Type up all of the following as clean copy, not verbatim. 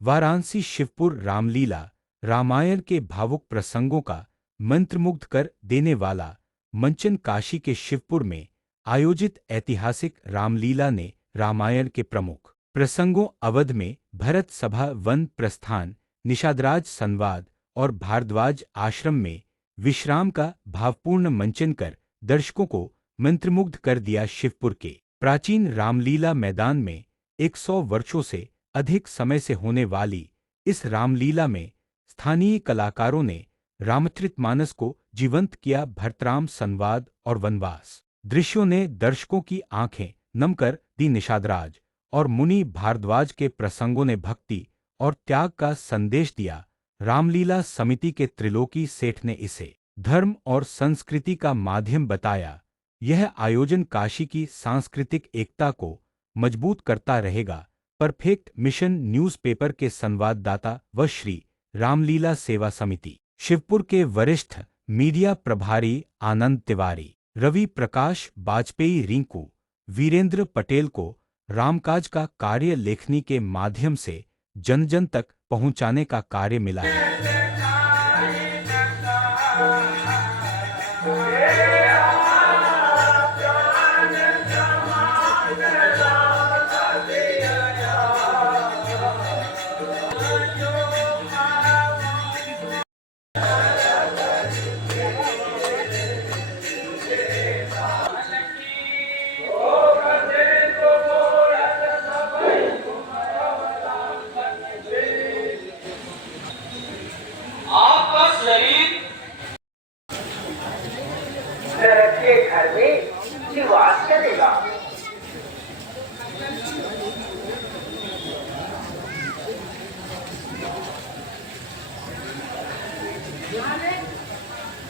वाराणसी शिवपुर रामलीला रामायण के भावुक प्रसंगों का मंत्रमुग्ध कर देने वाला मंचन काशी के शिवपुर में आयोजित ऐतिहासिक रामलीला ने रामायण के प्रमुख प्रसंगों अवध में भरत सभा वन प्रस्थान निषादराज संवाद और भारद्वाज आश्रम में विश्राम का भावपूर्ण मंचन कर दर्शकों को मंत्रमुग्ध कर दिया। शिवपुर के प्राचीन रामलीला मैदान में 100 वर्षों से अधिक समय से होने वाली इस रामलीला में स्थानीय कलाकारों ने रामचरितमानस को जीवंत किया। भरतराम संवाद और वनवास दृश्यों ने दर्शकों की आंखें नम कर दी। निषादराज और मुनि भारद्वाज के प्रसंगों ने भक्ति और त्याग का संदेश दिया। रामलीला समिति के त्रिलोकी सेठ ने इसे धर्म और संस्कृति का माध्यम बताया। यह आयोजन काशी की सांस्कृतिक एकता को मजबूत करता रहेगा। परफेक्ट मिशन न्यूज़पेपर के संवाददाता व श्री रामलीला सेवा समिति शिवपुर के वरिष्ठ मीडिया प्रभारी आनंद तिवारी, रवि प्रकाश वाजपेयी, रिंकू वीरेंद्र पटेल को रामकाज का कार्य लेखनी के माध्यम से जन जन तक पहुंचाने का कार्य मिला है। के घर में निवास करेगा।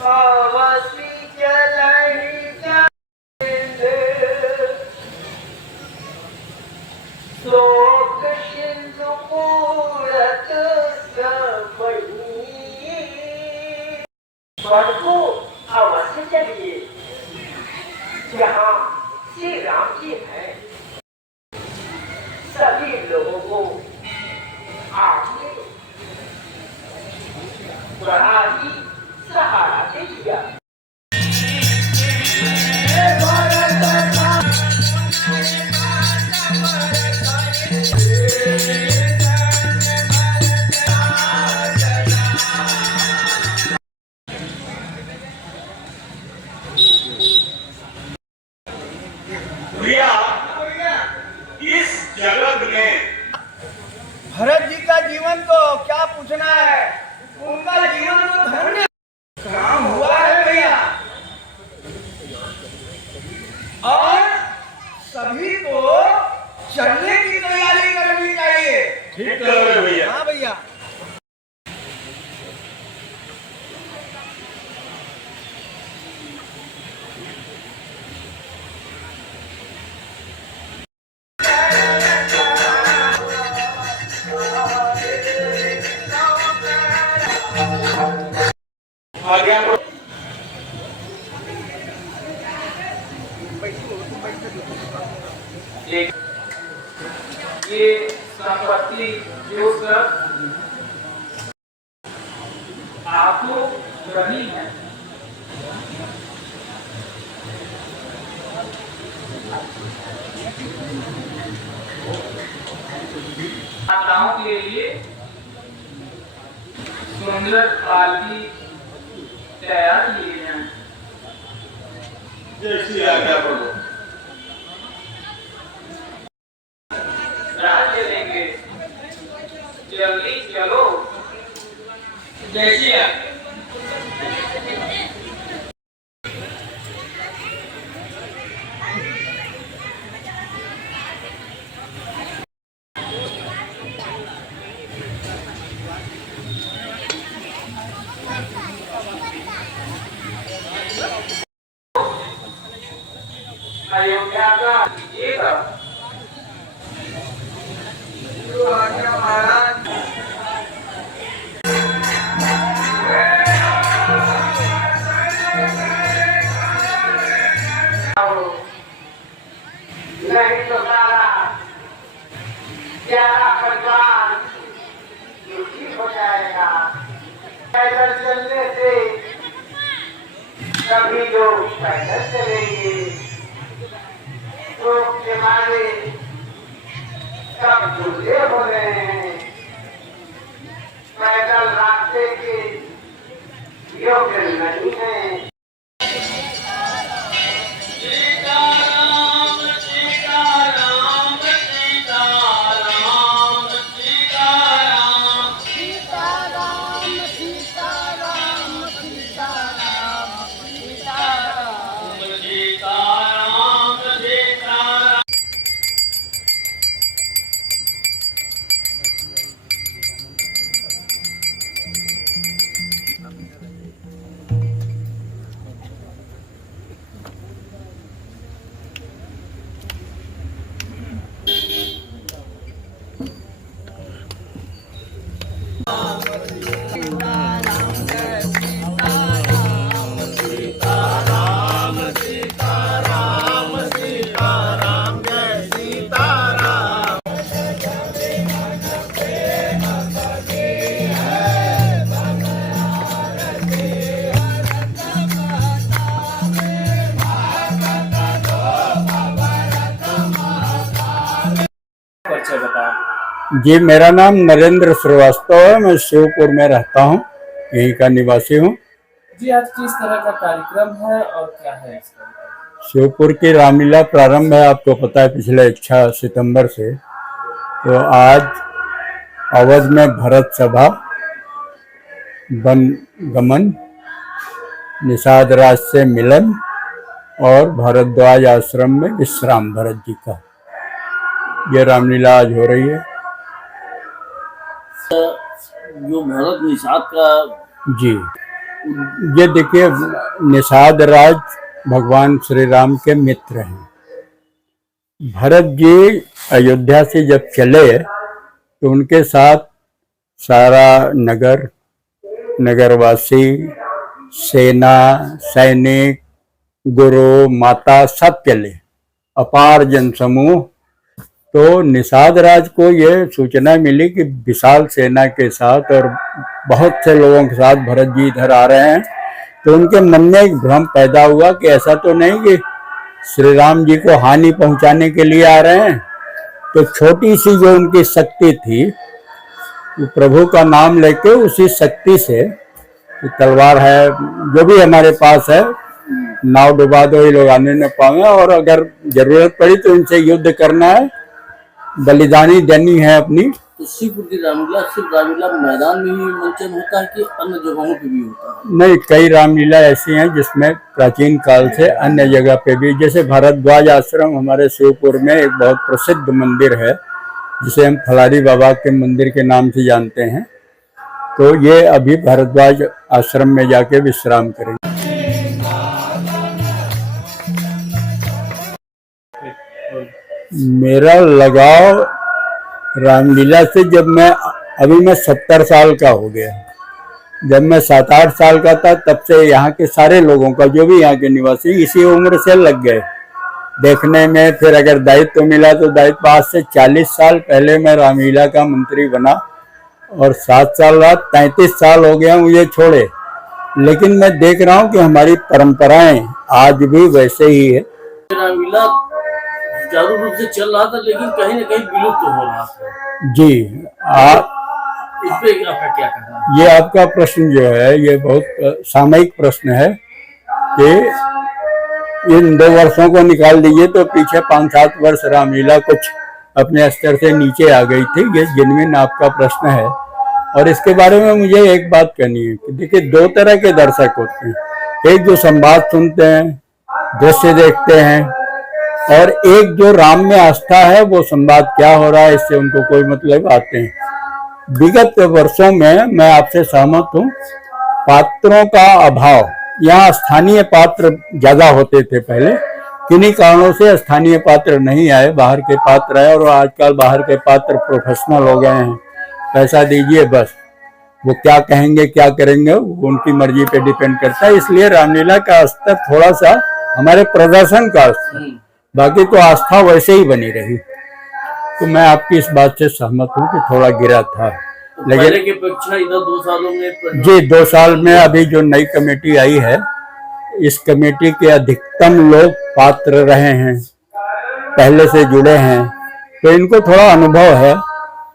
अवसी चलहि शोक सिंधु पूरत सबही स्वर्ग को अवश्य चलिए जहाँ श्री राम जी हैं। सभी लोगों को आपने बड़ा ही सहारा दे दिया। इस जगत में भरत जी का जीवन तो क्या पूछना है, उनका जीवन तो धन्य काम हुआ है भैया। और सभी को चलने की तैयारी करनी चाहिए। ठीक कर रहे भैया। हाँ भैया। ये संपत्ति जो सब आपको बनी है, माताओं के लिए सुंदर पालकी तैयार किए हैं। जैसी आज्ञा करो। राज्य लेंगे, जल्दी चलो। जैसी अयोध्या का कीजिएगा। महाराज नहीं तो सारा प्यारा परिवार परिचय बताएं। जी, मेरा नाम नरेंद्र श्रीवास्तव है। मैं शिवपुर में रहता हूँ, यहीं का निवासी हूँ। जी, आज किस तरह का कार्यक्रम है और क्या है इसका? शिवपुर की रामलीला प्रारंभ है, आपको पता है, पिछले 6 सितंबर से। तो आज अवध में भरत सभा, वन गमन, निषाद राज से मिलन और भरद्वाज आश्रम में विश्राम भरत जी का, ये रामलीला आज हो रही है। जो भरत निषाद का, जी, ये देखिए, निषाद राज भगवान श्री राम के मित्र हैं। भरत जी अयोध्या से जब चले तो उनके साथ सारा नगरवासी, सेना, सैनिक, गुरु, माता सब चले, अपार जनसमूह। तो निषाद राज को ये सूचना मिली कि विशाल सेना के साथ और बहुत से लोगों के साथ भरत जी इधर आ रहे हैं। तो उनके मन में एक भ्रम पैदा हुआ कि ऐसा तो नहीं कि श्री राम जी को हानि पहुंचाने के लिए आ रहे हैं। तो छोटी सी जो उनकी शक्ति थी, वो प्रभु का नाम लेके उसी शक्ति से, तलवार है, जो भी हमारे पास है, नाव डुबा दो, ये लोग आने न पाए, और अगर जरूरत पड़ी तो इनसे युद्ध करना है, बलिदानी देनी है अपनी। तो शिवपुर की रामलीला सिर्फ रामलीला मैदान में ही मंचन होता है कि अन्य जगहों पे भी होता है? नहीं, कई रामलीला ऐसी हैं जिसमें प्राचीन काल से अन्य जगह पे भी, जैसे भरद्वाज आश्रम हमारे शिवपुर में एक बहुत प्रसिद्ध मंदिर है, जिसे हम फलारी बाबा के मंदिर के नाम से जानते हैं। तो ये अभी भरद्वाज आश्रम में जाके विश्राम करेंगे। मेरा लगाव रामलीला से जब मैं 70 साल का हो गया। जब मैं 7-8 साल का था तब से यहाँ के सारे लोगों का, जो भी यहाँ के निवासी, इसी उम्र से लग गए देखने में। फिर अगर दायित्व मिला तो दायित्व, आज से 40 साल पहले मैं रामलीला का मंत्री बना और 7 साल बाद 33 साल हो गया मुझे छोड़े। लेकिन मैं देख रहा हूँ कि हमारी परंपराएं आज भी वैसे ही है। रामलीला सुचारू रूप से चल रहा था, लेकिन कहीं न कहीं विलुप्त हो रहा था। जी, इस पे आपका क्या कहना है? ये आपका प्रश्न जो है, ये बहुत सामयिक प्रश्न है कि इन 2 वर्षों को निकाल दीजिए तो पीछे 5-7 वर्ष रामलीला कुछ अपने स्तर से नीचे आ गई थी। ये जेन्युइन आपका प्रश्न है। और इसके बारे में मुझे एक बात कहनी है कि देखिए, 2 तरह के दर्शक होते हैं। एक जो संवाद सुनते हैं, दृश्य देखते हैं, और एक जो राम में आस्था है, वो संवाद क्या हो रहा है इससे उनको कोई मतलब आते हैं। विगत वर्षों में मैं आपसे सहमत हूँ, पात्रों का अभाव, यहाँ स्थानीय पात्र ज्यादा होते थे पहले, किन्हीं कारणों से स्थानीय पात्र नहीं आए, बाहर के पात्र आए। और आजकल बाहर के पात्र प्रोफेशनल हो गए हैं, पैसा दीजिए बस, वो क्या कहेंगे क्या करेंगे वो उनकी मर्जी पे डिपेंड करता है। इसलिए रामलीला का स्तर थोड़ा सा हमारे प्रदर्शन का स्तर, बाकी तो आस्था वैसे ही बनी रही। तो मैं आपकी इस बात से सहमत हूँ कि थोड़ा गिरा था, लेकिन पहले की अपेक्षा इधर 2 सालों में जी 2 साल में अभी जो नई कमेटी आई है, इस कमेटी के अधिकतम लोग पात्र रहे हैं, पहले से जुड़े हैं, तो इनको थोड़ा अनुभव है।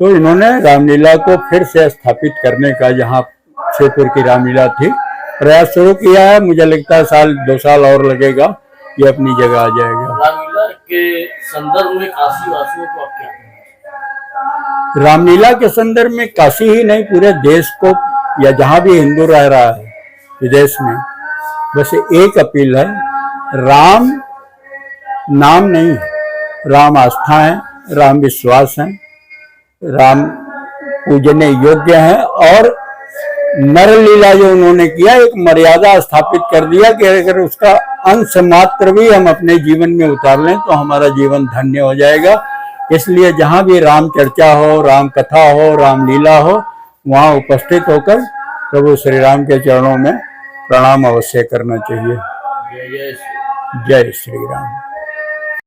तो इन्होंने रामलीला को फिर से स्थापित करने का, जहाँ शिवपुर की रामलीला थी, प्रयास शुरू किया है। मुझे लगता है 2 साल और लगेगा, ये अपनी जगह आ जाएगा। रामलीला के संदर्भ में काशी वासियों को आप क्या कहना? रामलीला के संदर्भ में काशी ही नहीं, पूरे देश को, या जहाँ भी हिंदू रह रहा है विदेश में, बस एक अपील है, राम नाम नहीं, राम आस्था है, राम विश्वास है, राम पूजने योग्य है। और नर लीला जो उन्होंने किया, एक मर्यादा स्थापित कर दिया कि अगर उसका अंश मात्र भी हम अपने जीवन में उतार लें तो हमारा जीवन धन्य हो जाएगा। इसलिए जहाँ भी राम चर्चा हो, राम कथा हो, रामलीला हो, वहाँ उपस्थित होकर प्रभु श्री राम के चरणों में प्रणाम अवश्य करना चाहिए। जय जय श्री जय श्री राम।